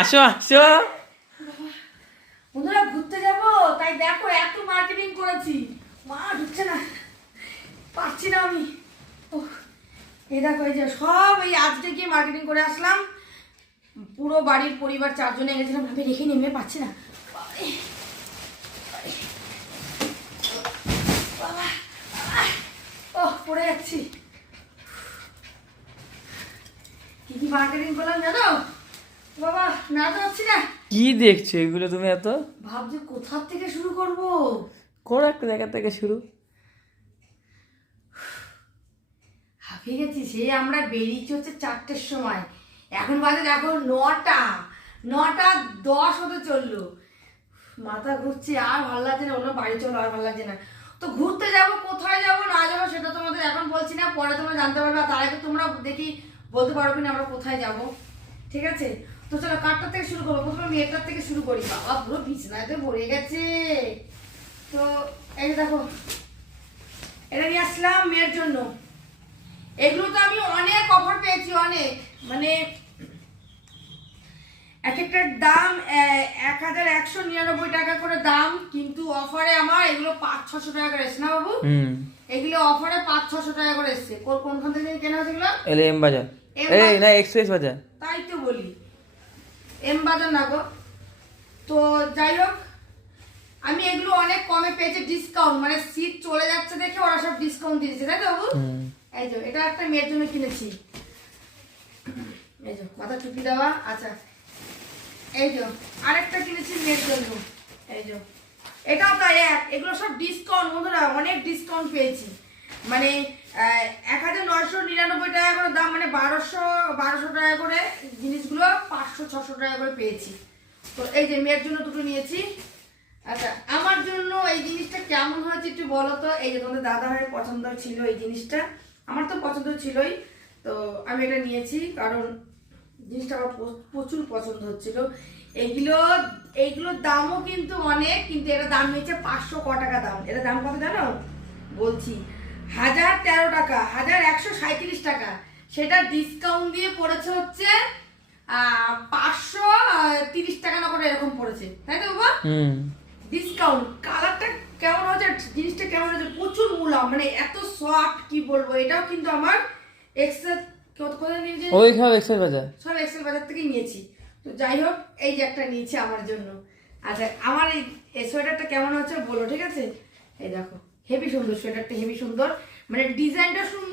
আসো আসো। বন্ধুরা ঘুরতে যাবো, তাই দেখো এত মার্কেটিং করেছি, মা ঢুকছে না, পারছি না আমি। এই দেখো এই যে সব এই আজকে গিয়ে মার্কেটিং করে আসলাম, পুরো বাড়ির পরিবার 4 জনে গেছিলাম, ভাবে রেখে নেমে পাচ্ছি না। পড়ে যাচ্ছি। কি কি মার্কেটিং করলাম জানো বাবা, না তো হচ্ছি না। কি দেখছো এগুলো তুমি এত? ভাবছি কোথার থেকে শুরু করব। করো একটা জায়গা থেকে শুরু। হাঁপিয়ে গেছি, সেই আমরা বেরিয়েছি হচ্ছে 4টের সময়, এখন বাজে দেখো 9টা 10 হতে চললো। মাথা ঘুরছে, আর ভালো লাগছে না, অন্য বাড়ি চলো, আর ভালো লাগছে না। তো ঘুরতে যাব, কোথায় যাব না যাবো সেটা তোমাদের এখন বলছি না, পরে তোমরা জানতে পারবে। আর তার আগে তোমরা দেখি বলতে পারবে না আমরা কোথায় যাব, ঠিক আছে? তো চলো কারটার থেকে শুরু করবো, প্রথমে মেয়েটার থেকে শুরু করি। বাবা পুরো বিছনাতে ভরে গেছে। তো এই যে দেখো, এটা নিয়ে আসলাম মেয়ের জন্য। এগুলো তো আমি অনেক অফার পেয়েছি, অনেক, মানে এক একটার দাম 1199 টাকা করে দাম, কিন্তু অফারে আমার এগুলো 500-600 টাকা করে এসছে না বাবু? এগুলো অফারে 500-600 টাকা করে এসছে। কোনখান থেকে কেনা হয়েছে এগুলো? এম বাজার, এই না এক্সপ্রেস বাজার। তাই তো বলি, এম বাজার না গো। তো যাই হোক, আমি এগুলো অনেক কমে পেয়েছি, ডিসকাউন্ট, মানে শীত চলে যাচ্ছে দেখে ওরা সব ডিসকাউন্ট দিয়েছে, তাই তো বাবু? এই যে এটা একটা মেয়ের জন্য কিনেছি, এই যে মাথা টুপি দেওয়া। আচ্ছা এই যে আরেকটা কিনেছি মেয়ের জন্য, এই যে এটাও তাই এক। এগুলো সব ডিসকাউন্ট বন্ধুরা, অনেক ডিসকাউন্ট পেয়েছি, মানে 1999 টাকা করে দাম, মানে 1200 টাকা করে জিনিসগুলো 500-600 টাকা করে পেয়েছি। তো এই যে মেয়ের জন্য দুটো নিয়েছি। আচ্ছা আমার জন্য এই জিনিসটা কেমন হয়েছে একটু বলো তো। এই যে তোমাদের দাদা ভাইয়ের পছন্দ ছিল এই জিনিসটা, আমার তো পছন্দ ছিলই, তো আমি এটা নিয়েছি কারণ জিনিসটা আমার প্রচুর পছন্দ হচ্ছিল। এইগুলোর দামও কিন্তু অনেক, কিন্তু এটা দাম নিয়েছে 500 ক টাকা দাম। এটা দাম কত জানো বলছি? 1013 টাকা, 1137 টাকা। সেটা ডিসকাউন্ট দিয়ে পড়েছে হচ্ছে 530 টাকা না করে এরকম পড়েছে, তাই তো বাবা? ডিসকাউন্ট। কালারটা কেমন হয়েছে, জিনিসটা কেমন হয়েছে, প্রচুর মূল্য, মানে এত সফট কি বলবো। এটাও কিন্তু আমার এক্সেল কোথায় নিয়েছি, ওই সব এক্সপ্রেস বাজার, সব এক্সেল বাজার থেকেই নিয়েছি। তো যাই হোক এই যে একটা নিয়েছি আমার জন্য। আচ্ছা আমার এই সোয়েটারটা কেমন হচ্ছে বলো, ঠিক আছে? এই দেখো হেভি সুন্দর সোয়েটারটা, হেভি সুন্দর, মানে ডিজাইনটা সুন্দর।